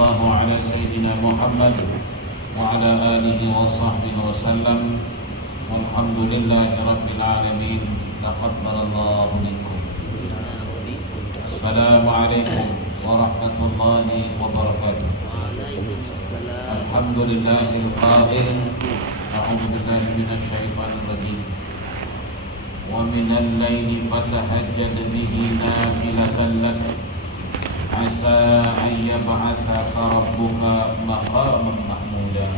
الله على سيدنا محمد وعلى آله وصحبه وسلم والحمد لله رب العالمين تقبل الله منكم. السلام عليكم ورحمة الله وبركاته. الحمد لله القائل أعوذ بالله من الشيطان الرجيم ومن الليل فتهجد به نافلة لك عسى أن يبعثك ربك مقاما محمودا.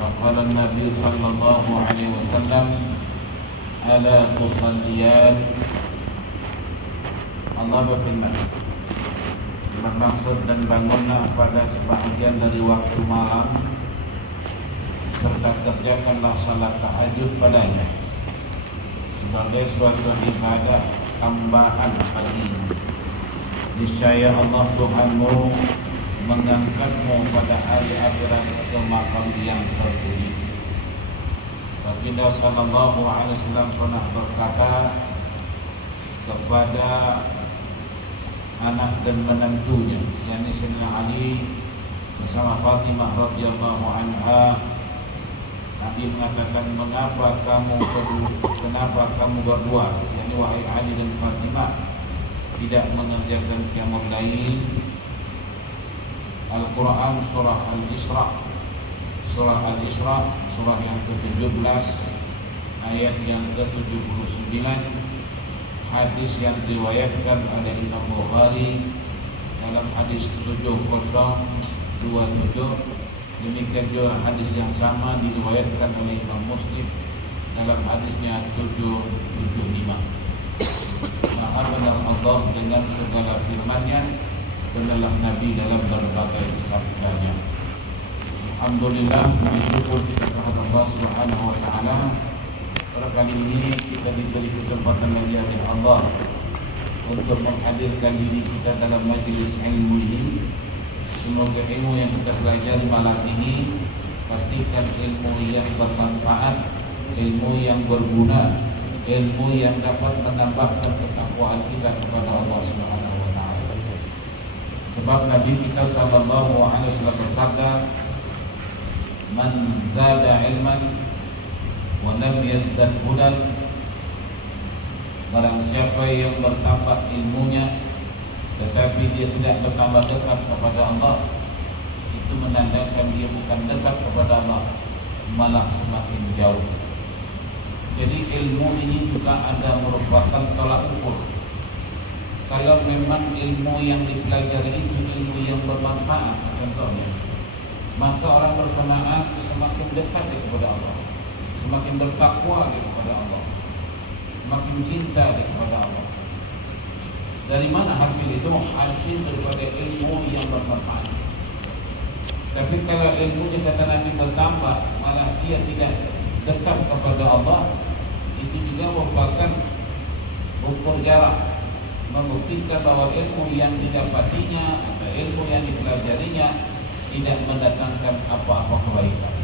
وقال النبي صلى الله عليه وسلم ألا تصليان. Allah berfirman, bermaksud dan bangunlah pada sebahagian dari waktu malam serta kerjakanlah salat tahajud padanya sebagai suatu ibadah tambahan bagimu. Niscaya Allah Tuhanmu mengangkatmu pada hari akhirat ke makam yang terpuji. Baginda sallallahu alaihi wasallam pernah berkata kepada anak dan menantunya, yakni Sayyidina Ali bersama Fatimah radhiyallahu anha. Nabi mengatakan, kenapa kamu berdua, yakni wahai Ali dan Fatimah, tidak mengerjakan qiyamul lail? Al-Quran surah Al-Isra, surah yang ke-17 ayat yang ke-79. Hadis yang diriwayatkan oleh Imam Bukhari dalam hadis 7027. Demikian juga hadis yang sama diriwayatkan oleh Imam Muslim dalam hadisnya 775. Maha benar Allah dengan segala firman-Nya, benarlah Nabi dalam berbagai sabdanya. Alhamdulillah, bersyukur kita kepada Allah Subhanahu wa taala. Pada kali ini kita diberi kesempatan lagi oleh Allah untuk menghadirkan diri kita dalam majlis ilmu ini. Semoga ilmu yang kita pelajari malam ini pastikan ilmu yang bermanfaat, ilmu yang berguna, ilmu yang dapat menambahkan ketakwaan kita kepada Allah Subhanahu wa taala. Sebab Nabi kita sallallahu alaihi wasallam bersabda, "Man zada ilman wa lam yazdad hudan." Barang siapa yang bertambah ilmunya tetapi dia tidak bertambah dekat kepada Allah, itu menandakan dia bukan dekat kepada Allah, malah semakin jauh. Jadi ilmu ini juga ada merupakan tolak ukur. Kalau memang ilmu yang dipelajari itu ilmu yang bermanfaat contohnya, maka orang berkenaan semakin dekat kepada Allah, semakin bertakwa kepada Allah, semakin cinta kepada Allah. Dari mana hasil itu? Hasil daripada ilmu yang bermanfaat. Tapi kalau ilmunya kata Nabi bertambah, malah dia tidak dekat kepada Allah, itu juga merupakan ukur jarak, membuktikan bahwa ilmu yang didapatinya atau ilmu yang dipelajarinya tidak mendatangkan apa-apa kebaikan.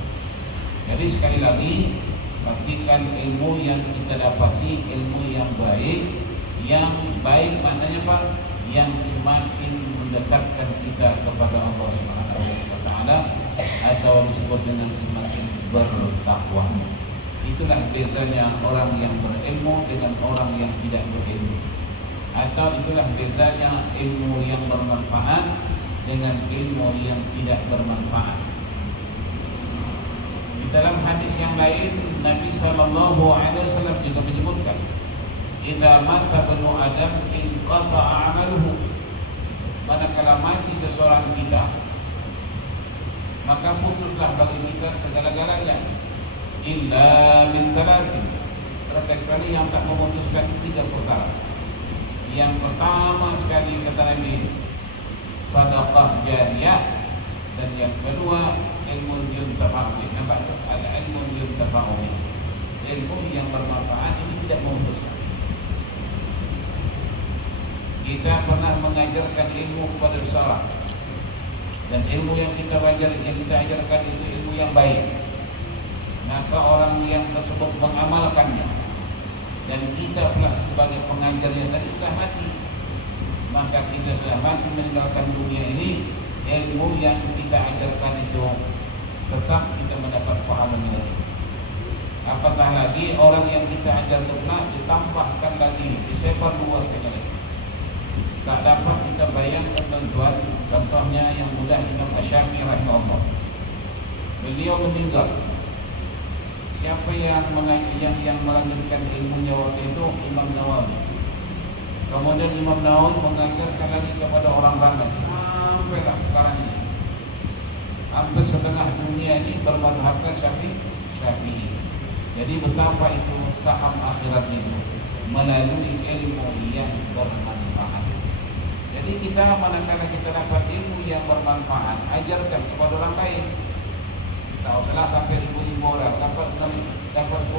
Jadi sekali lagi, pastikan ilmu yang kita dapati ilmu yang baik. Yang baik maknanya apa? Yang semakin mendekatkan kita kepada Allah Subhanahu wa taala, atau disebut dengan semakin bertakwa. Itulah bezanya orang yang berilmu dengan orang yang tidak berilmu. Atau itulah bezanya ilmu yang bermanfaat dengan ilmu yang tidak bermanfaat. Di dalam hadis yang lain Nabi sallallahu alaihi wasallam juga menyebutkan, idza mata banu adam inqata'a 'amaluhu. Manakala mati seseorang kita, maka putuslah bagi kita segala-galanya, illa min thalathin, kecuali yang tak memutuskan 3 perkara. Yang pertama sekali kata Nabi, sedekah jariyah, dan yang kedua ilmu yuntafa'u bih. Nampak tu? Al-ilmu yuntafa'u bih. Ilmu yang bermanfaat ini tidak memutuskan. Kita pernah mengajarkan ilmu kepada seseorang, dan ilmu yang kita ajarkan itu ilmu yang baik, maka orang yang tersebut mengamalkannya, dan kita pula sebagai pengajarnya tadi sudah mati, maka kita sudah mati meninggalkan dunia ini, ilmu yang kita ajarkan itu tetap kita mendapat pahalanya. Apatah lagi orang yang kita ajar pernah ditambahkan lagi, disebar luaskan lagi. Tak dapat kita bayangkan tuan-tuan, contohnya yang mudah Imam Syafi'i rahimahullah. Beliau meninggal. Siapa yang melanjutkan ilmunya waktu itu? Imam Nawawi. Kemudian Imam Nawawi mengajarkan lagi kepada orang ramai sampailah sekarang ini. Hampir setengah dunia ini bermadhabkan Syafi'i. Jadi betapa itu saham akhirat itu melalui ilmu yang bermanfaat. Jadi kita manakala kita dapat ilmu yang bermanfaat, ajarkan kepada orang lain. Tak usahlah sampai ribu-ribu orang, dapat 10-20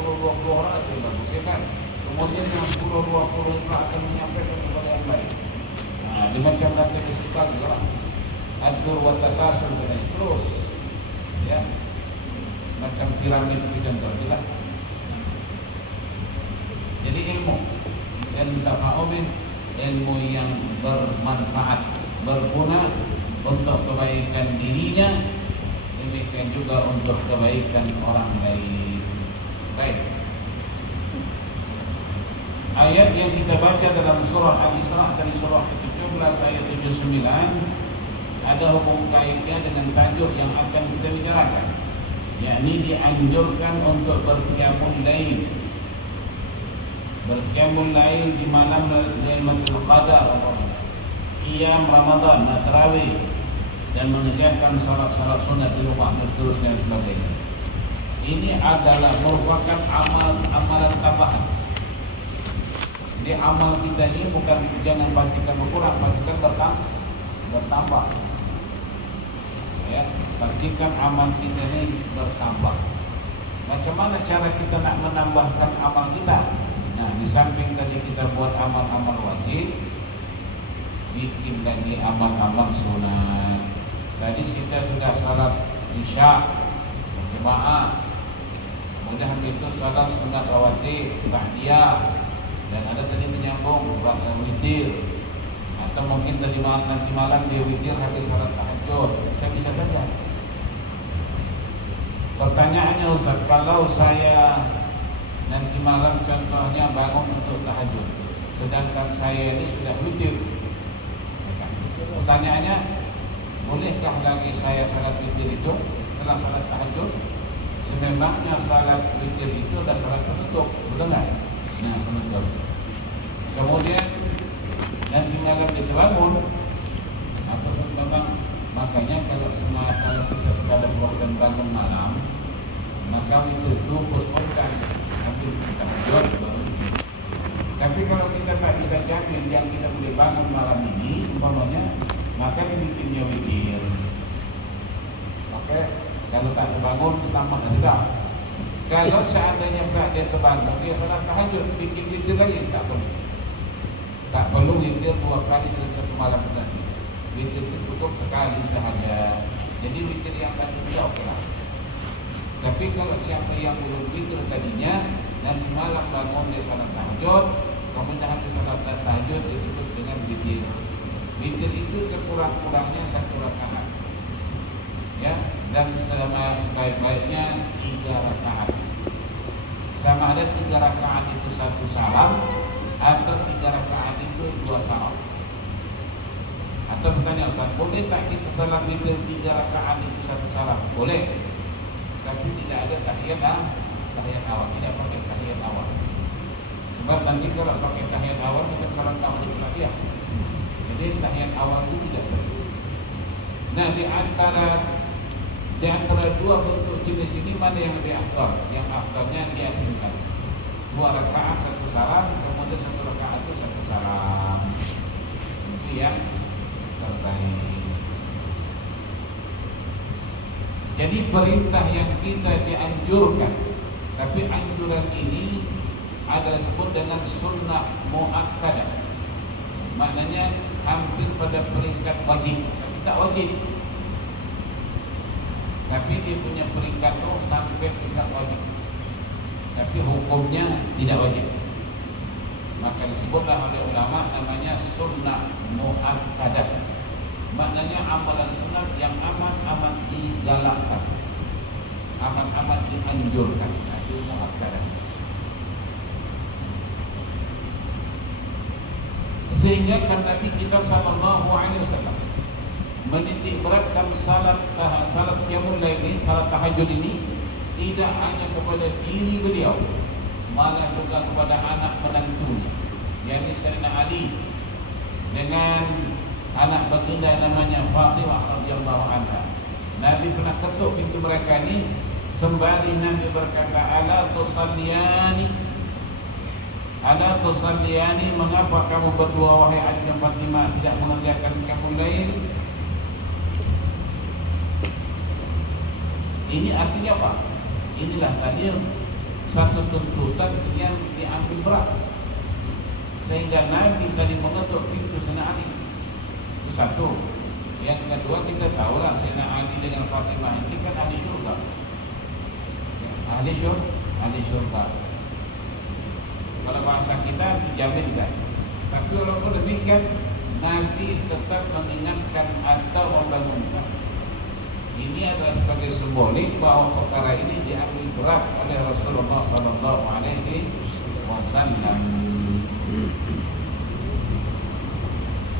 orang itu bagus, ya kan? Kemudian yang 10-20 itu akan menyampaikan kepada yang lain. Nah, dia macam kata kesukaan juga lah. Adur wa tasasul terus, ya, macam piramid itu contoh juga. Jadi ilmu ilmu yang bermanfaat, berguna untuk kebaikan dirinya, demikian juga untuk kebaikan orang lain. Baik. Ayat yang kita baca dalam surah Al-Isra dan surah ke-17 ayat 79 ada hukum kaitnya dengan tajuk yang akan kita bicarakan, yakni dianjurkan untuk berqiyamul lail. Berqiyamul lail di malam Lailatul Qadar, qiyam Ramadan, tarawih, dan mengerjakan salat-salat sunat di rumah dan seterusnya dan sebagainya. Ini adalah merupakan amalan tambahan. Jadi amal kita ini bukan jangan pastikan berkurang, pastikan bertambah. Ya, pastikan amal kita ini bertambah. Macam mana cara kita nak menambahkan amal kita? Nah, di samping tadi kita buat amal-amal wajib, bikin lagi amal-amal sunat. Tadi kita sudah salat isya berjemaah, kemudian itu salat sunat rawatib, ba'diyah, dan ada tadi menyambung witir, atau mungkin tadi nanti malam dia witir habis salat tahajud, bisa saja. Pertanyaannya Ustaz, kalau saya nanti malam contohnya bangun untuk tahajud, sedangkan saya ini sudah witir, pertanyaannya, bolehkah lagi saya salat witir itu setelah salat tahajud? Sememangnya salat witir itu adalah salat penutup, betul tak? Nah, penutup. Kemudian nanti malam kita bangun, ataupun memang makanya kalau kita sudah ada waktu bangun malam, maka itu postponkan sambil kita tahajud baru. Tapi kalau kita tak bisa jamin yang kita boleh bangun malam ini, umpamanya, maka dibikinnya witir. Oke, kalau tak terbangun selamat tidak. Kalau seandainya tak dia terbangun, dia salat tahajud, bikin witir lagi tak perlu. Tak perlu witir 2 kali dalam satu malam tadi. Witir itu cukup sekali sahaja. Jadi witir yang tadi dia okey lah. Tapi kalau siapa yang belum witir tadinya, nanti malam bangun dia salat tahajud, kemudian habis salat tahajud ditutup dengan witir. Witir itu sekurang-kurangnya 1 rakaat, ya, dan sebaik-baiknya 3 rakaat. Sama ada 3 rakaat itu 1 salam, atau 3 rakaat itu 2 salam. Atau bertanya Ustaz, boleh tak kita salat witir 3 rakaat itu 1 salam? Boleh, tapi tidak ada tahiyat awal, tidak pakai tahiyat awal. Sebab nanti kalau pakai tahiyat awal macam salat tahajud lagi ya. Jadi tahiyat awal itu tidak perlu. Nah, di antara 2 bentuk jenis ini mana yang lebih afdal? Yang afdalnya diasingkan. 2 rakaat 1 salam, kemudian 1 rakaat itu 1 salam. Itu yang terbaik. Jadi perintah yang kita dianjurkan, tapi anjuran ini adalah disebut dengan sunnah muakkadah. Maknanya hampir pada peringkat wajib, tapi tak wajib. Tapi dia punya peringkat itu sampai peringkat wajib, tapi hukumnya tidak wajib. Maka disebutlah oleh ulama namanya sunnah muakkadah. Maknanya amalan sunat yang amat-amat digalakkan, amat-amat dianjurkan. Itu muakkadah. Sehingga kan Nabi kita sallallahu alaihi wasallam menitik beratkan salat qiyamul lail ini, salat tahajud ini tidak hanya kepada diri beliau, malah juga kepada anak menantunya, yakni Sayyidina Ali dengan anak baginda namanya Fatimah radhiyallahu anha. Nabi pernah ketuk pintu mereka ini sembari Nabi berkata, Ala tusalliyani, mengapa kamu berdua wahai Ali dan Fatimah tidak mengerjakan qiyamul lail? Ini artinya apa? Inilah tadi satu tuntutan yang diambil berat, sehingga Nabi tadi mengetuk pintu Sayyidina Ali. Itu satu. Yang kedua, kita tahulah Sayyidina Ali dengan Fatimah ini kan ahli syurga. Ahli syurga. Kalau bahasa kita dijamin kan. Tapi walaupun demikian, Nabi tetap mengingatkan atau membangunkan. Ini adalah sebagai simbolik bahwa perkara ini diambil berat oleh Rasulullah sallallahu alaihi wasallam.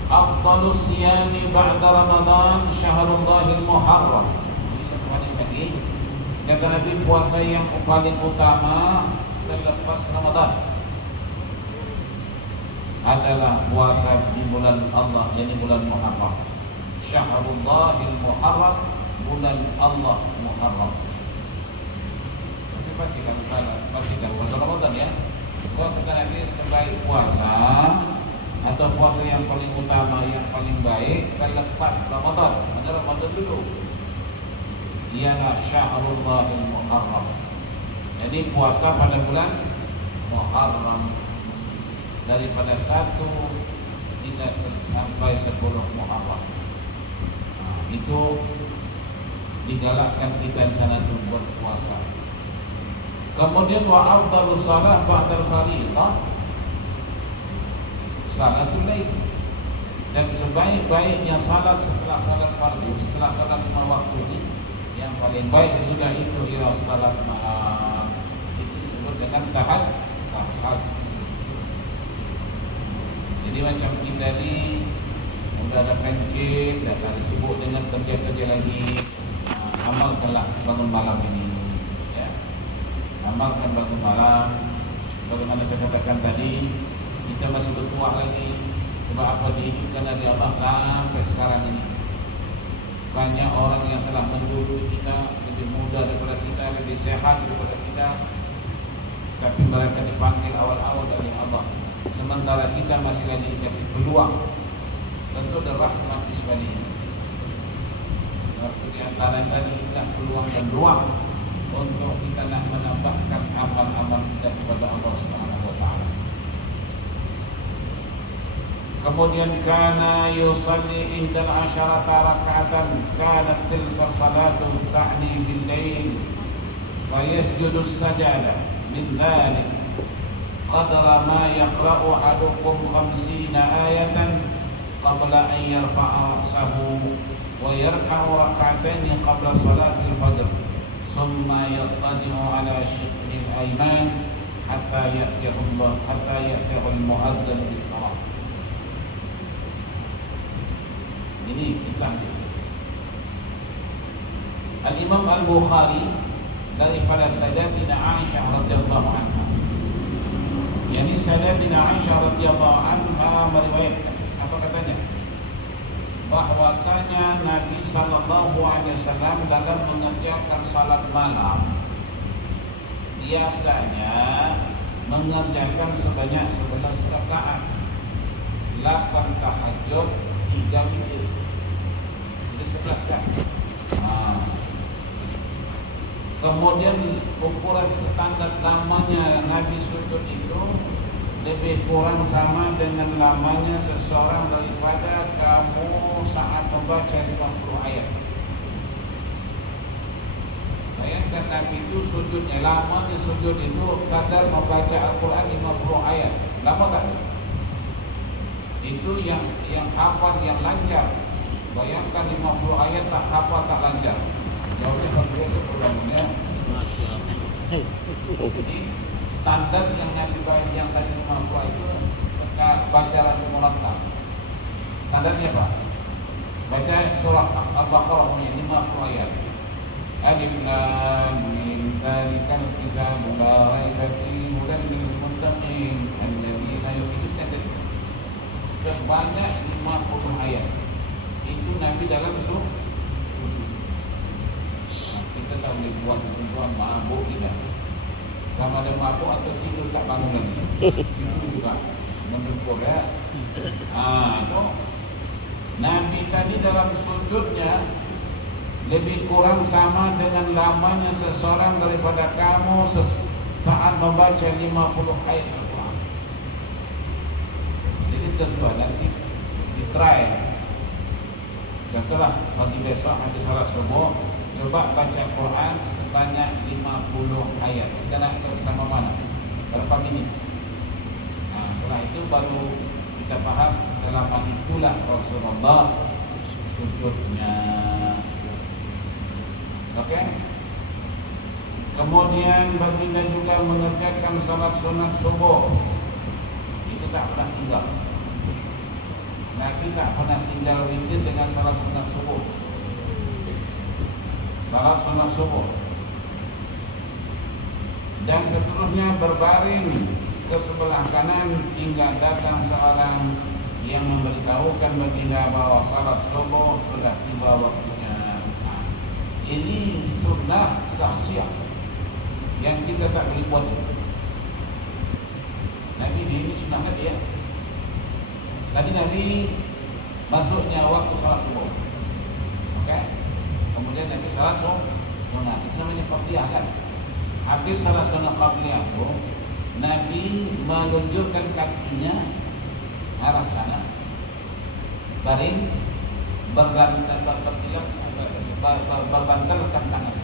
Afdalus siyami ba'da Ramadan syahrul Muharram. Ini satu hadis lagi. Kata Nabi, puasa yang paling utama selepas Ramadan adalah puasa di bulan Allah, yakni bulan Muharram. Syahrul Muharram, bulan Allah Muharram. Tapi pastikan salah, pastikan puasa Ramadan ya. Sebab kata Nabi, sebaik puasa atau puasa yang paling utama, yang paling baik selepas Ramadan. Ada Ramadan dulu. Ialah Syahrul Muharram. Jadi puasa pada bulan Muharram, daripada 1 hingga sampai 10 Muharram. Itu digalakkan kita sana untuk berpuasa. Kemudian wa afdalus shalah ba'dal fardhiyah salatul lail. Dan sebaik-baiknya salat setelah salat fardu, setelah salat 5 waktu ini, yang paling baik sesudah itu ialah salat malam. Itu disebut dengan tahajud. Jadi macam kita ni sudah ada pencet, dah tak sibuk dengan kerja-kerja lagi, amalkanlah bangun malam ini ya. Amalkan bangun malam. Bagaimana saya katakan tadi, kita masih bertuah lagi. Sebab apa dihidupkan dari Allah sampai sekarang ini. Banyak orang yang telah mendahului kita, lebih muda daripada kita, lebih sehat daripada kita, tapi mereka dipanggil awal-awal dari Allah, sementara kita masih lagi dikasih peluang. Tentu ada rahmat di sebalik ini. Satu di antara tadi adalah peluang dan ruang untuk kita nak menambahkan amal-amal kita kepada Allah Subhanahu wa taala. Kemudian kana yusalli indal asyarata rak'atan, kanat tilka salatu ta'ni bil lail fa yasjudu as-sajada min dhalik qadra ma yaqra'u ahadukum 50 ayatan qabla an yarfa'a ra'sahu wa yarka'u rak'atayn qabla salatil fajr thumma yattaji'u ala shiqqil ayman hatta ya'tiyahu al-mu'adzin bis-salat. Ini kisahnya. Al-Imam Al-Bukhari daripada Sayyidatina Aisyah radhiyallahu anha. Yani Sayyidatina Aisyah radhiyallahu anha meriwayatkan, apa katanya? Bahwasanya Nabi sallallahu alaihi wasallam dalam mengerjakan salat malam biasanya mengerjakan sebanyak 11 rakaat, 8 tahajud, 3 witir. Jadi 11 kan? Kemudian ukuran standar lamanya Nabi sujud itu lebih kurang sama dengan lamanya seseorang daripada kamu saat membaca 50 ayat. Bayangkan Nabi itu sujudnya, lamanya sujud itu kadar membaca Al-Quran 50 ayat. Lama tak? Itu yang hafal yang lancar. Bayangkan 50 ayat tak hafal tak lancar. Jawabnya bagi biasa programnya. Jadi standar yang Nabi baik yang tadi 50 itu baca lagu mulattal. Standarnya apa? Baca surah Al-Baqarah punya 50 ayat. Alif lam mim dzalikal kitabu la raiba fihi hudan lil muttaqin alladzina yu'minuna sebanyak 50 ayat. Itu Nabi dalam surah. Kita tak boleh buat mabuk tidak. Sama ada mabuk atau tidur tak bangun lagi. Itu juga menurut ya. Itu Nabi tadi dalam sujudnya lebih kurang sama dengan lamanya seseorang daripada kamu saat membaca 50 ayat Al-Quran. Jadi tentu nanti ditry. Contohlah pagi besok ada salat subuh, coba baca Quran sebanyak 50 ayat. Kita nak terus selama mana? Berapa minit? Setelah itu baru kita paham selama itulah Rasulullah sujudnya. Oke. Kemudian baginda juga mengerjakan salat sunat subuh. Itu tak pernah tinggal. Nabi tak pernah tinggal witir dengan salat sunat subuh. Salat sunat subuh. Dan seterusnya berbaring ke sebelah kanan hingga datang seorang yang memberitahukan baginda bahwa salat subuh sudah tiba waktunya. Ini sunnah sahsiah yang kita tak boleh buat. Nabi ini sunnah Nabi ya. Tadi Nabi masuknya waktu salat subuh. Oke. Kemudian Nabi salat sunnah. Itu namanya qabliyah kan. Habis salat sunnah qabliyah itu Nabi menunjukkan kakinya arah sana. Baring berbantalkan tangan.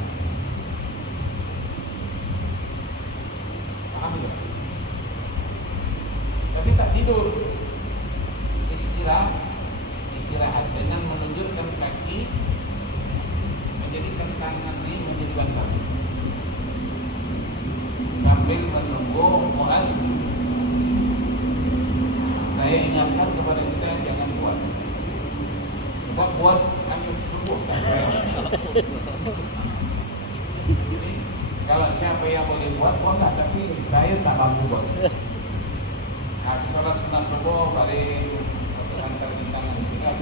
Paham tidak? Tapi tak tidur. Istirahat dengan menunjukkan kaki, menjadikan tangan ini menjadi bantal. Sambil menunggu muaz. Saya ingatkan kepada kita jangan buat. Sebab buat hanya subuh tak payah. Jadi kalau siapa yang boleh buat boleh, tapi saya tak mampu buat. Habis salat sunat subuh baring atau angkat tangan tinggal.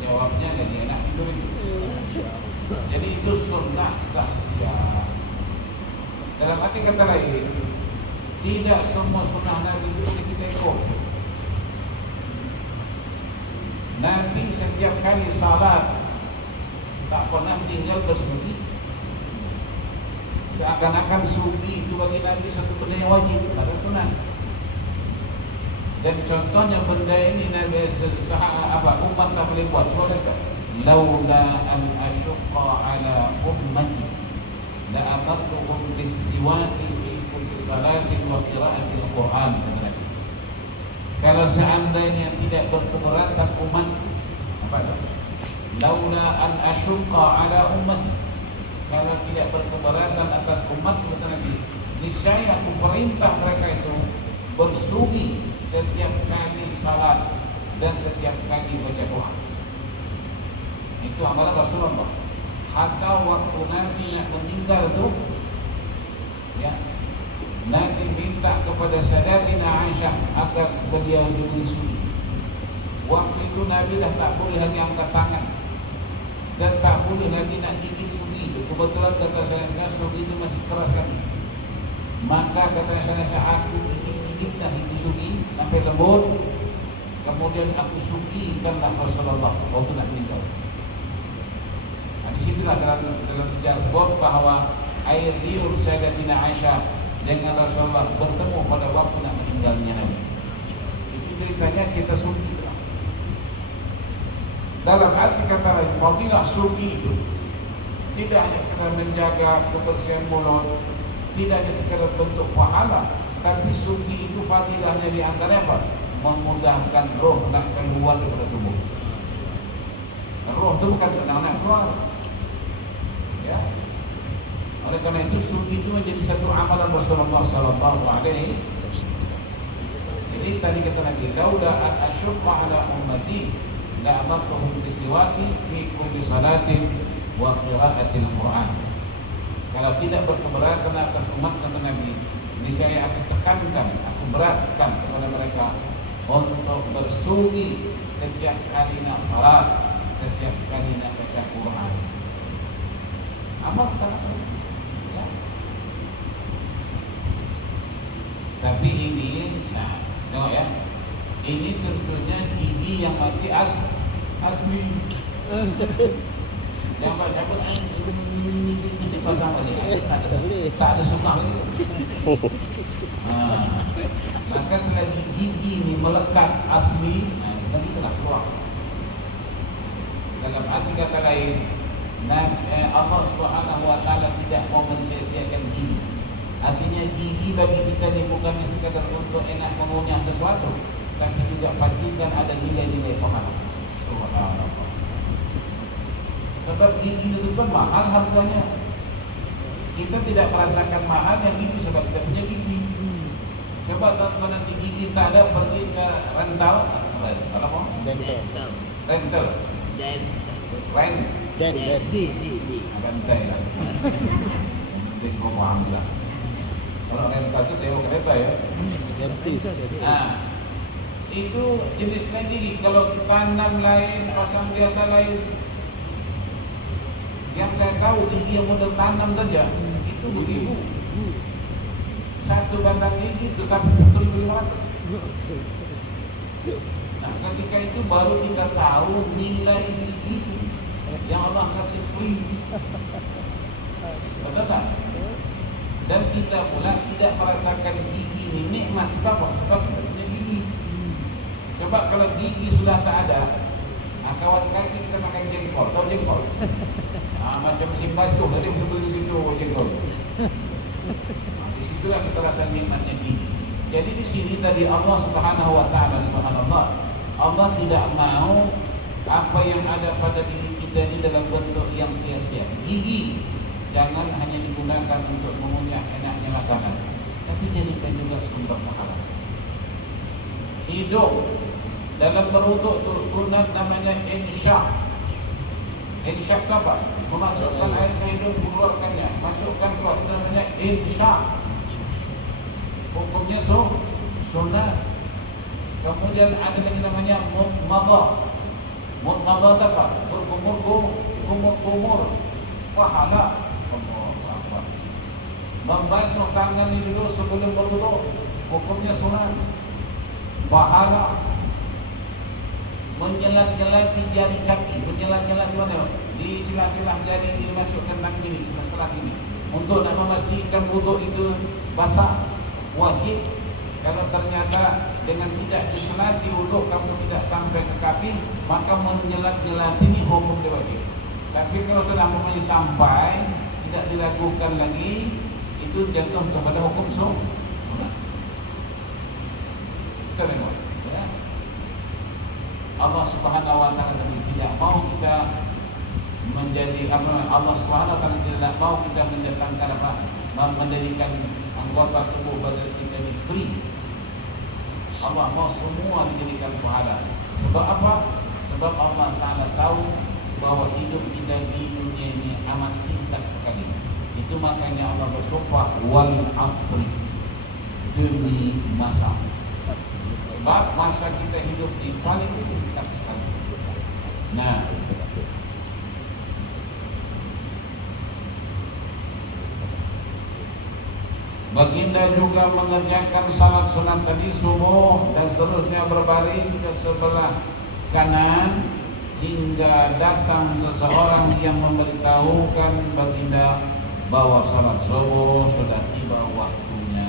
Jawabnya lagi enak tidur itu. Jadi itu sunnah sahsiah. Dalam arti kata lain, tidak semua sunnah Nabi itu boleh kita ikut. Nabi setiap kali salat tak pernah tinggal bersujud. Seakan-akan sufi itu bagi Nabi satu benda yang wajib, ada sunnah. Dan contohnya benda ini Nabi umat tak boleh buat. Sebab apa? Laula an asyqa ala ummati la amartuhum bis-siwaki fi kulli salatin wa qira'atil Quran. Kalau seandainya tidak berkeberatan umat, apa itu? Laula an asyqa ala ummati, kalau tidak berkeberatan atas umat kata Nabi, niscaya aku perintah mereka itu bersugi setiap kali salat dan setiap kali baca Quran. Itu amalan Rasulullah. Hatta waktu Nabi nak meninggal tu, ya, Nabi minta kepada Sayyidatina Aisyah agar beliau disusui. Waktu itu Nabi dah tak boleh lagi angkat tangan dan tak boleh lagi nak gigit sugi itu. Kebetulan kata saya sugi itu masih keras lagi. Maka kata saya aku gigit dah itu sugi sampai lembut. Kemudian aku sugikanlah Rasulullah waktu nak meninggal. Di situlah dalam sejarah sebut bahawa air liur Sayyidatina Aisyah dengan Rasulullah bertemu pada waktu nak meninggalnya Nabi. Itu ceritanya kita sugi. Dalam arti kata lain, fadilah sugi itu tidak hanya sekadar menjaga kebersihan mulut, tidak hanya sekadar bentuk pahala, Tapi suki itu fadilahnya di antara apa? Memudahkan roh nak keluar daripada tubuh. Roh itu bukan senang nak keluar. Ya. Oleh karena itu suki itu menjadi satu amalan Rasulullah sallallahu alaihi wasallam. Jadi tadi kata Nabi, "Laula an asyqa ala ummati la amartuhum bisiwaki fi kulli salatin wa qira'atil Qur'an." Kalau tidak berkeberatan atas umat kata Nabi, saya akan tekankan, aku beratkan kepada mereka untuk bersugi setiap kali nak salat, setiap kali nak baca Quran. Amal tak ya. Tapi ini tengok ya. Ini tentunya gigi yang masih asli. Jangan cabut dipasang lagi. Tak ada sunnah lagi. Maka selagi gigi ini melekat asli, tadi telah keluar. Dalam arti kata lain, Allah Subhanahu wa taala tidak mau mensia-siakan gigi. Artinya gigi bagi kita ini bukan sekadar untuk enak mengunyah sesuatu, tapi juga pastikan ada nilai-nilai pahala. Subhanallah. Sebab gigi itu kan mahal harganya. Kita tidak merasakan mahal yang gigi sebab kita punya gigi. Coba kalau nanti gigi tak ada, pergi ke rental. Apa? Rental. Rental. Rental lah. Mungkin kau paham lah. Kalau rental itu sewa kereta ya. Itu jenis lain gigi. Kalau tanam lain, pasang biasa lain. Yang saya tahu gigi yang model tanam saja itu beribu. Satu batang gigi itu sampai 1.500. Nah, ketika itu baru kita tahu nilai gigi yang Allah kasih free. Betul tak? Dan kita pula tidak merasakan gigi ini nikmat sebab kita punya gigi. Coba kalau gigi sudah tak ada, kawan kasih kita makan jengkol, tahu jengkol? Macam mesin basuh, tadi beli di situ jengkol. Di situlah kita rasa nikmatnya gigi. Jadi di sini tadi Allah Subhanahu wa taala, subhanallah, Allah tidak mau apa yang ada pada diri kita ini dalam bentuk yang sia-sia. Gigi jangan hanya digunakan untuk mengunyah enaknya makanan, tapi jadikan juga sumber pahala. Hidung dalam berwuduk itu sunat namanya insya'. Insya' apa? Memasukkan air ke hidung, mengeluarkannya, masukkan keluar, itu namanya insya'. Hukumnya sunat. Kemudian ada lagi namanya mutmadah. Mutmadah apa? Kumur, pahala. Membasuh tangan ini dulu sebelum berwuduk, hukumnya sunat, pahala. Menyelat-nyelati jari kaki, menyelat-nyelat di mana? Di celah-celah jari dimasukkan tangan ini, setelah ini. Untuk nak memastikan wuduk itu basah, wajib. Kalau ternyata dengan tidak diselati wuduk kamu tidak sampai ke kaki, maka menyelat-nyelat ini hukum dia wajib. Tapi kalau sudah mulai sampai, tidak dilakukan lagi, itu jatuh kepada hukum sunat. Kita tengok, ya. Allah Subhanahu wa taala tidak mau kita menjadi Allah Subhanahu wa taala tidak mau kita mendatangkan menjadikan anggota tubuh badan kita ini free. Allah mau semua dijadikan pahala. Sebab apa? Sebab Allah Taala tahu bahwa hidup kita di dunia ini amat singkat sekali. Itu makanya Allah bersumpah wal asri, demi masa. Sebab masa kita hidup di paling singkat sekali. Nah, baginda juga mengerjakan salat sunat tadi subuh dan seterusnya berbaring ke sebelah kanan hingga datang seseorang yang memberitahukan baginda bahwa salat subuh sudah tiba waktunya.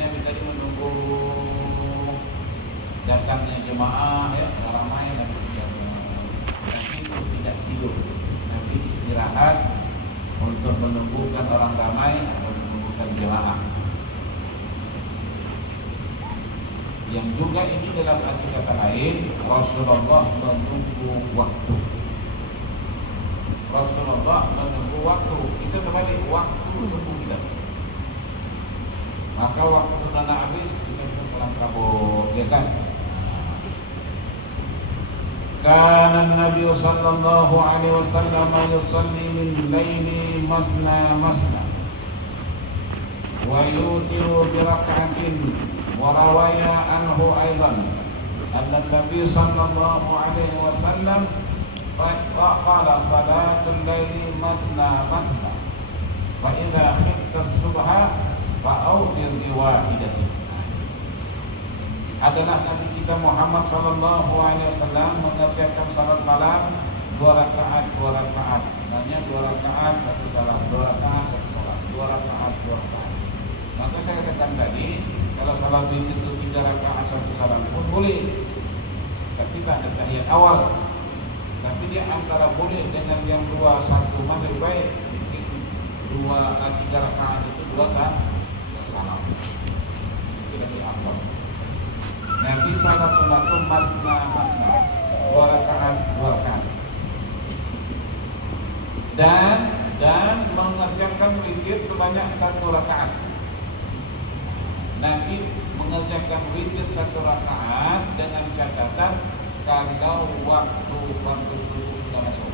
Nabi tadi menunggu datangnya jemaah ya ramai Nabi tidak tidur. Nabi istirahat untuk menunggukan orang ramai atau menunggukan jemaah. Yang juga ini dalam arti kata lain, Rasulullah menunggu waktu. Rasulullah menunggu waktu. Kita terbalik, waktu menunggu kita. Maka waktu sudah nak habis, kita bisa pulang kabut, ya kan? Kana Nabi sallallahu alaihi wasallam yusalli min laili masna masna wa yutiru bi rak'atin wa rawaya anhu aidan anna Nabi sallallahu alaihi wasallam qala salatul laili masna masna fa idza khifta subha fa awtir bi wahidatin. Adalah Nabi kita Muhammad sallallahu alaihi wasallam mengerjakan salat malam 2 rakaat. Namanya 2 rakaat 1 salam, 2 rakaat 1 salam, 2 rakaat 2 rakaat. Maka saya katakan tadi, kalau salat witir itu 3 rakaat 1 salam pun boleh. Tapi tak ada tahiyat awal. Tapi dia antara boleh dengan yang 2 1 mana lebih baik. 3 rakaat itu 2 salam. Itu lebih afdal. Nabi salat itu masna 2 rakaat. Dan mengerjakan witir sebanyak 1 rakaat. Nabi mengerjakan witir 1 rakaat dengan catatan kalau waktu fardu subuh sudah masuk.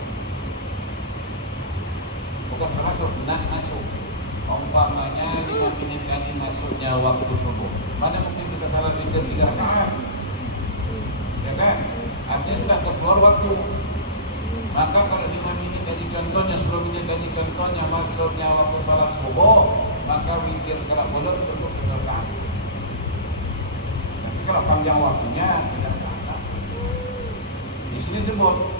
Bukan sudah masuk, nak masuk. Umpamanya 5 menit lagi masuknya waktu subuh. Mana mungkin kita salat witir 3 rakaat? Ya kan? Artinya sudah keluar waktu. Maka kalau 5 menit lagi contohnya, 10 menit lagi contohnya masuknya waktu salat subuh, maka witir kalau boleh cukup 1 rakaat. Tapi kalau panjang waktunya 3 rakaat. Di sini sebut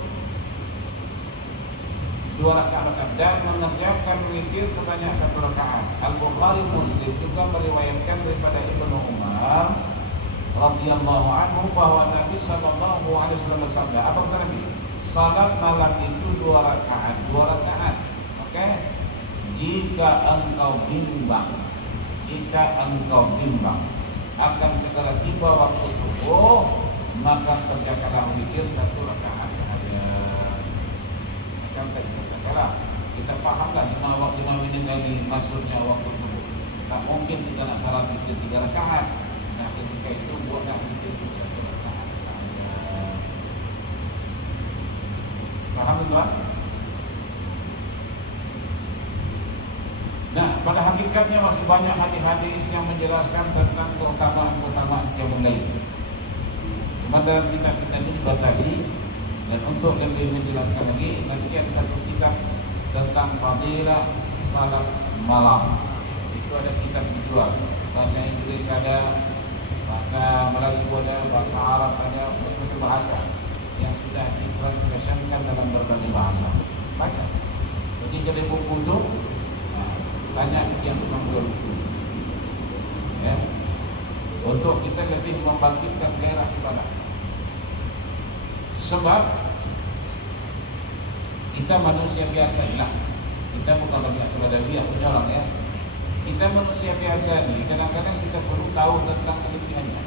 2 rakaat dan mengerjakan witir sebanyak 1 rakaat. Al-Bukhari Muslim juga meriwayatkan daripada Ibnu Umar radhiyallahu anhu bahwa Nabi sallallahu alaihi wasallam bersabda, apa kata Nabi? Salat malam itu 2 rakaat. Oke? Jika engkau bimbang akan segera tiba waktu subuh, maka kerjakanlah witir 1 rakaat sahaja. Sampai kita fahamlah 5 menit lagi masuknya waktu subuh. Tak mungkin kita nak salat witir 3 rakaat. Nah, ketika itu buatlah witir 1 rakaat saja. Faham tuan? Nah, pada hakikatnya masih banyak hadis-hadis yang menjelaskan tentang keutamaan qiyamul lail. Cuma dalam kitab kita ini dibatasi. Dan untuk lebih menjelaskan lagi, nanti ada satu kitab tentang fadilah salat malam. Itu ada kitab dijual. Bahasa Inggris ada, bahasa Melayu ada, bahasa Arab ada, berbagai bahasa yang sudah ditranslationkan dalam berbagai bahasa. Baca. Jadi kalau buku itu banyak yang tukang jual buku. Ya. Untuk kita lebih membangkitkan gairah ibadah. Sebab kita manusia biasa lah. Kita bukan banyak Badawiah punya orang ya. Kita manusia biasa ni kadang-kadang kita perlu tahu tentang kelebihannya.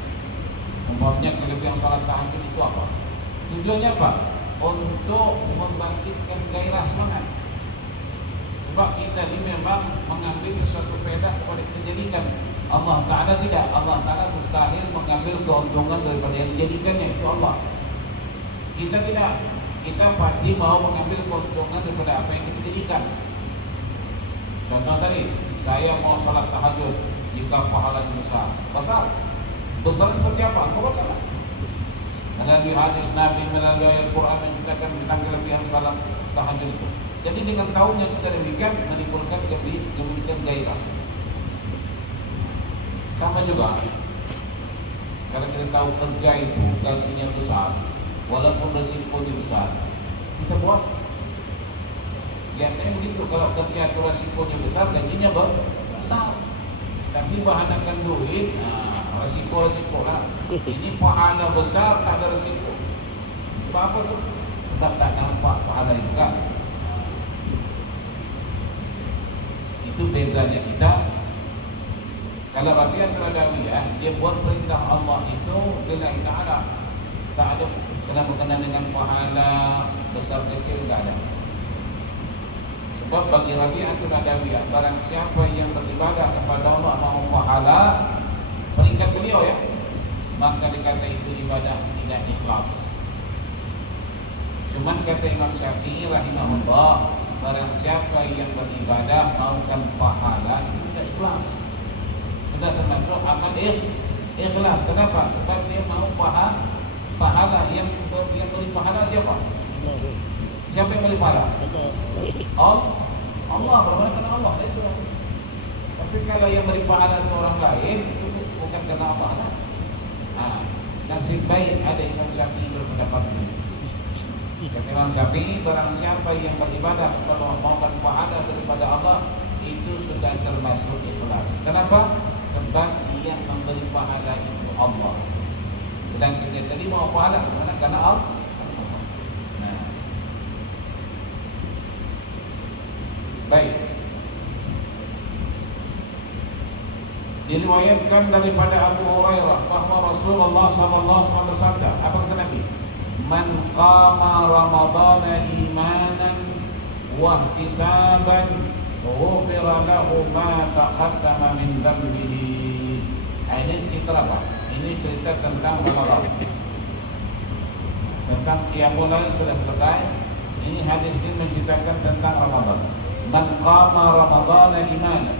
Umpamanya kelebihan salat tahajud itu apa? Tujuannya apa? Untuk membangkitkan gairah semangat. Sebab kita ni memang mengambil sesuatu faedah kepada kejadian. Allah Ta'ala tidak. Allah Ta'ala mustahil mengambil keuntungan daripada yang dijadikannya. Itu Allah. Kita tidak. Kita pasti mau mengambil keuntungan daripada apa yang kita jadikan. Contoh tadi, saya mau salat tahajud jika pahalanya besar. Besar seperti apa? Kau baca lah. Melalui hadis Nabi, melalui ayat Quran menceritakan tentang kelebihan salat tahajud itu. Jadi dengan tahunya kita demikian menimbulkan kebaikan gairah. Sama juga kalau kita tahu kerja itu gajinya besar, walaupun resikonya besar, kita buat. Biasanya begitu, kalau kerja itu resikonya besar, gajinya besar. Tapi bahanakan duit, resiko lah. Ini pahala besar, tak ada resiko. Sebab apa tu? Sebab tak nampak pahala itu kan. Itu bezanya kita Kalau Rabi'atul Adawiyah, dia buat perintah Allah itu lillahi ta'ala, tak ada kena berkenaan dengan pahala besar kecil, tak ada. Sebab bagi Rabi'atul Adawiyah, barang siapa yang beribadah kepada Allah mahu pahala, peringkat beliau ya, maka dikata itu ibadah tidak ikhlas. Cuman kata Imam Syafi'i rahimahullah, barang siapa yang beribadah mahukan pahala itu tidak ikhlas, sudah termasuk amal ikhlas. Kenapa? Sebab dia mau pahala. Yang beri pahala siapa? Siapa yang beri pahala? Allah, bermakna karena Allah itu. Tapi kalau yang beri pahala itu orang lain, itu bukan karena Allah. Nasib baik ada Imam Syafi'i berpendapat ini. Kata Imam Syafi'i, barang siapa yang beribadah kepada Allah maupun pahala daripada Allah, itu sudah termasuk ikhlas. Kenapa? Sebab yang memberi pahala itu Allah. Sedangkan dia tadi mau pahala karena Allah. Nah, baik. Diriwayatkan daripada Abu Hurairah bahwa Rasulullah SAW bersabda, apa kata Nabi? Man qama Ramadana imanan wa ihtisaban ghufira lahu ma taqaddama min dhanbihi. Ini cerita apa? Ini cerita tentang Ramadan. Tentang Qiyamul Lail sudah selesai. Ini hadis ini menceritakan tentang Ramadan. Man qama Ramadana imanan,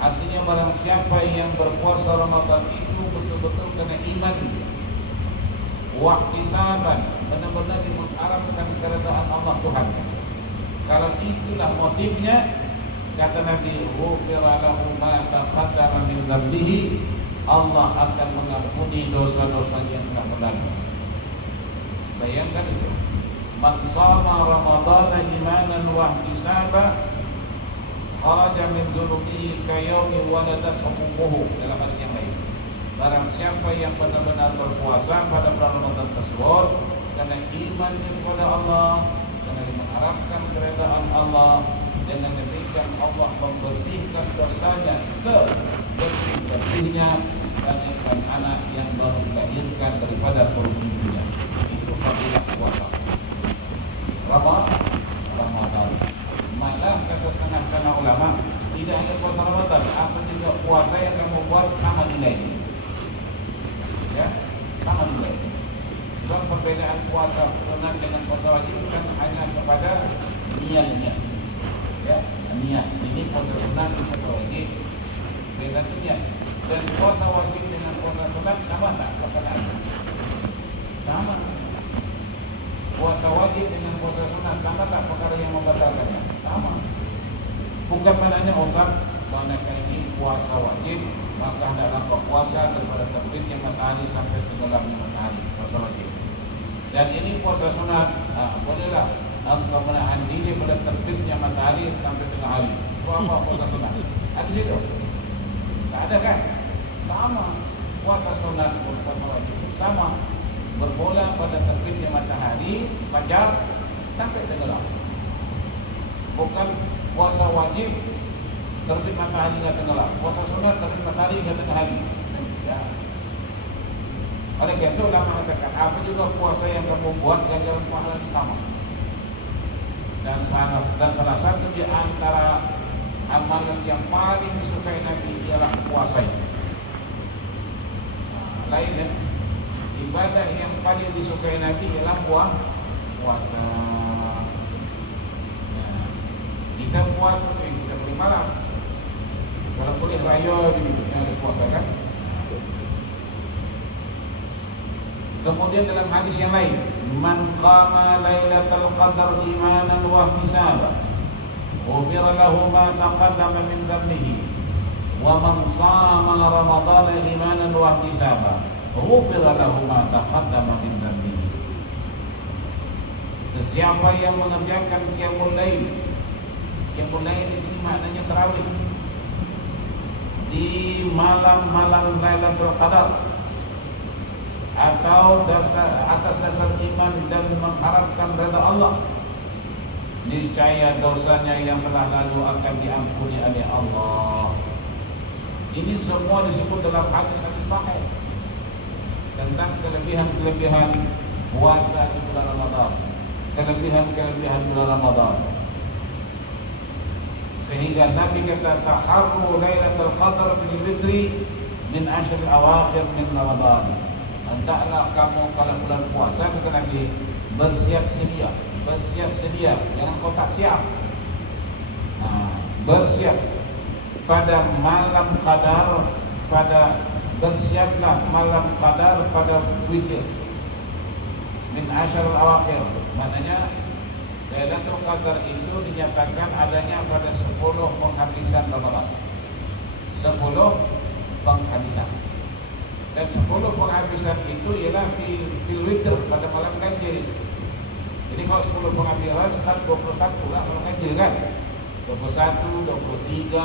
artinya barang siapa yang berpuasa Ramadan itu betul-betul kena iman, wahtisaban, benar-benar mengharapkan keridhaan Allah Tuhan. Kalau itulah motifnya, kata Nabi, ghufira lahu ma taqaddama min dhanbihi, Allah akan mengampuni dosa-dosa yang telah berlalu. Bayangkan itu. Man shama Ramadana imanan wa ihtisaban kharaja min dhunubihi kayawmi waladat ummuhu, dalam hadis yang lain. Barang siapa yang benar-benar berpuasa pada bulan Ramadan tersebut karena imannya kepada Allah, karena mengharapkan keridhaan Allah, dengan demikian Allah membersihkan dosanya sebersih-bersihnya bagaikan anak yang baru dilahirkan daripada perut ibunya. Itu fadilah puasa Ramadan. Malah kata setengah ulama, tidak hanya puasa Ramadan, apa juga puasa yang kamu buat sama nilainya. Ya, sama nilainya. Sebab perbedaan puasa sunat dengan puasa wajib bukan hanya kepada niatnya. Ya, niat. Ini puasa sunat dan puasa wajib, beda niat. Dan puasa wajib dengan puasa sunat sama tak? Sama. Puasa wajib dengan puasa sunat sama tak perkara yang membatalkannya? Sama. Bukan maknanya Ustaz, manakala ini puasa wajib maka hendaklah berpuasa daripada terbitnya matahari sampai tenggelamnya matahari, puasa wajib. Dan ini puasa sunat, bolehlah engkau menahan diri pada terbitnya matahari sampai tengah hari. Itu apa puasa sunat? Ada itu? Tak ada kan? Sama. Puasa sunat pun puasa wajib sama. Bermula pada terbitnya matahari fajar sampai tenggelam. Bukan puasa wajib terbit matahari hingga tenggelam. Puasa sunat terbit matahari hingga tengah hari. Ya. Oleh karena itu ulama mengatakan apa juga puasa yang kamu buat ganjaran pahala sama. Dan salah satu di antara amalan yang paling disukai Nabi ialah puasa. Lainnya ibadah yang paling disukai Nabi ialah puasa. Nah, kita puasa tu kita boleh malas. Kalau boleh raya begitu, yang ada puasa kan. Kemudian dalam hadis yang lain, man qama lailatul qadar imanan wa ihtisaban ghufira lahu ma taqaddama min dhanbihi wa man shama ramadhana imanan wa ihtisaban ghufira lahu ma taqaddama min dhanbihi. Sesiapa yang mengerjakan qiyamul lail, qiyamul lail di sini maknanya tarawih, di malam-malam Lailatul Qadar, atau atas dasar iman dan mengharapkan redha Allah, niscaya dosanya yang telah lalu akan diampuni oleh Allah. Ini semua disebut dalam hadis-hadis sahih tentang kelebihan-kelebihan puasa di bulan Ramadan, kelebihan-kelebihan bulan Ramadan. Sehingga Nabi kata taharru lailatul qadar fil witri min ashr awakhir min Ramadan. Hendaklah kamu kalau bulan puasa, kata Nabi, bersiap sedia, jangan kau tak siap. Bersiap pada malam qadar, bersiaplah malam qadar pada witir min ashr awakhir. Maknanya Lailatul Qadar itu dinyatakan adanya pada 10 penghabisan Ramadan. 10 penghabisan. Dan 10 penghabisan itu ialah fil witr, pada malam ganjil. Jadi kalau 10 penghabisan start 21 lah malam ganjil kan. 21, 23,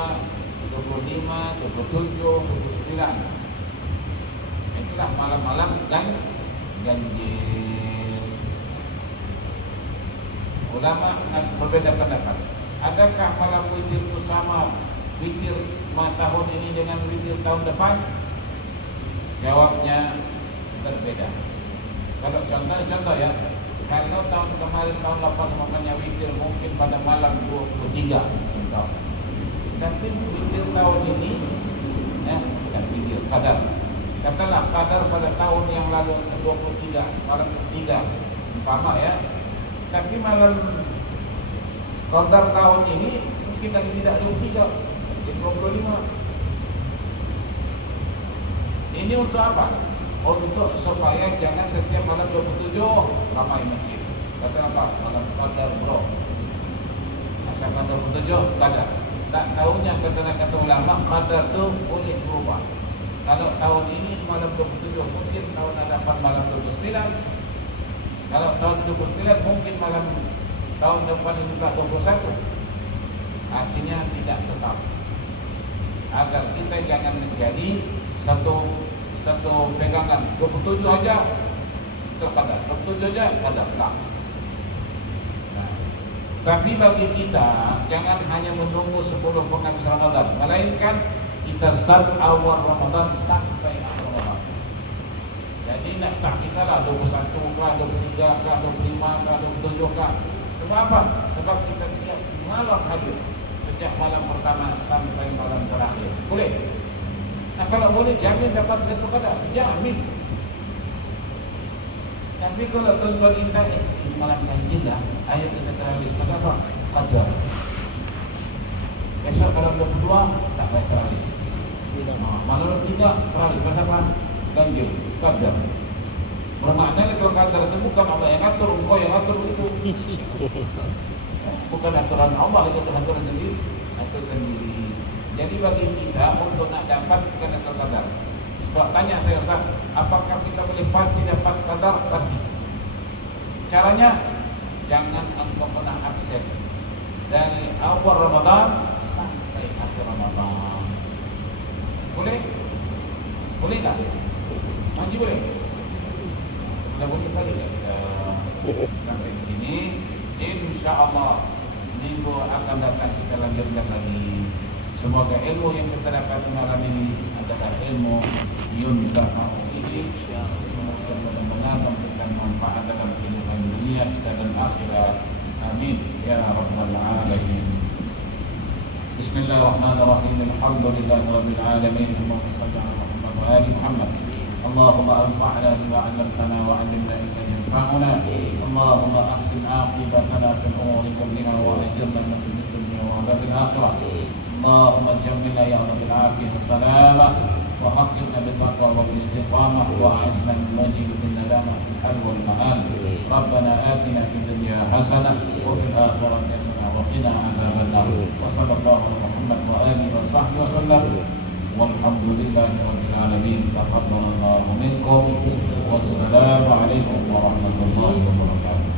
25, 27, 29. Itulah malam-malam ganjil. Ulama berbeda pendapat. Adakah malam witir itu sama witir tahun ini dengan witir tahun depan? Jawabnya berbeda. Kalau contoh ya, kalau tahun kemarin tahun lepas makanya witir mungkin pada malam 23 contoh. Tapi witir tahun ini bukan witir, qadar. Katalah qadar pada tahun yang lalu 23, malam 23 umpama ya. Tapi malam qadar tahun ini mungkin lagi tidak 23, jadi 25. Ini untuk apa? Untuk supaya jangan setiap malam 27 ramai masjid. Pasal apa? Malam qadar bro. Asal 27 qadar. Tak tahunya kata ulama qadar tu boleh berubah. Kalau tahun ini malam 27, mungkin tahun hadapan malam 29. Kalau tahun 29 mungkin malam tahun depan ini juga 21. Artinya tidak tetap. Agar kita jangan menjadi satu pegangan 27 aja terqadar, 27 aja qadar lah. Tapi bagi kita jangan hanya menunggu 10 penghabis Ramadan, melainkan kita start awal Ramadan sampai akhir Ramadan. Jadi tak kisahlah 21 kah, 23 kah, 25 kah, 27 kah. Sebab apa? Sebab kita tiap malam hadir, sejak malam pertama sampai malam terakhir. Boleh? Nah kalau boleh jamin dapat Lailatul Qadar, jamin. Tapi kalau tuan-tuan kita malam ganjil lah, ayo kita terawih. Pasal apa? Qadar. Besok kalau 22 tak baik terawih. Malam 3 terawih. Pasal apa? Ganjil, qadar. Bermakna Lailatul Qadar itu bukan Allah yang atur, engkau yang atur itu. Bukan aturan Allah, itu aturan sendiri. Jadi bagi kita untuk nak dapat Lailatul Qadar, kalau tanya saya Ustaz, apakah kita boleh pasti dapat qadar? Pasti. Caranya, jangan engkau pernah absen dari awal Ramadan sampai akhir Ramadan. Boleh? Boleh tak? Haji boleh? Sudah boleh kali ya kita sampai di sini. InsyaAllah minggu akan datang kita lanjutkan lagi. Semoga ilmu yang kita dapat malam ini adalah ilmu yuntafa'u bihi, yang benar-benar memberikan manfaat dalam kehidupan dunia kita dan akhirat. Amin ya rabbal alamin. Bismillahirrahmanirrahim. Alhamdulillahirabbil alamin. Allahumma shalli ala Muhammad wa ali Muhammad. Allahumma anfa'na bima 'allamtana wa 'allimna ilman yanfa'una. Allahumma ahsin 'aqibatana fil umuri kulliha wa ajirna min fitnati dunya wa 'adzabil akhirah. اللهم جملنا يا رب العافية والسلامة وحققنا بالتقوى والاستقامة وأعزنا من وجه الندامة في الحل والمآل. ربنا آتنا في الدنيا حسنة وفي الآخرة حسنة وقنا عذاب النار. وصلى الله على محمد وآله وصحبه وسلم والحمد لله رب العالمين. تقبل الله منكم والسلام عليكم ورحمة الله وبركاته.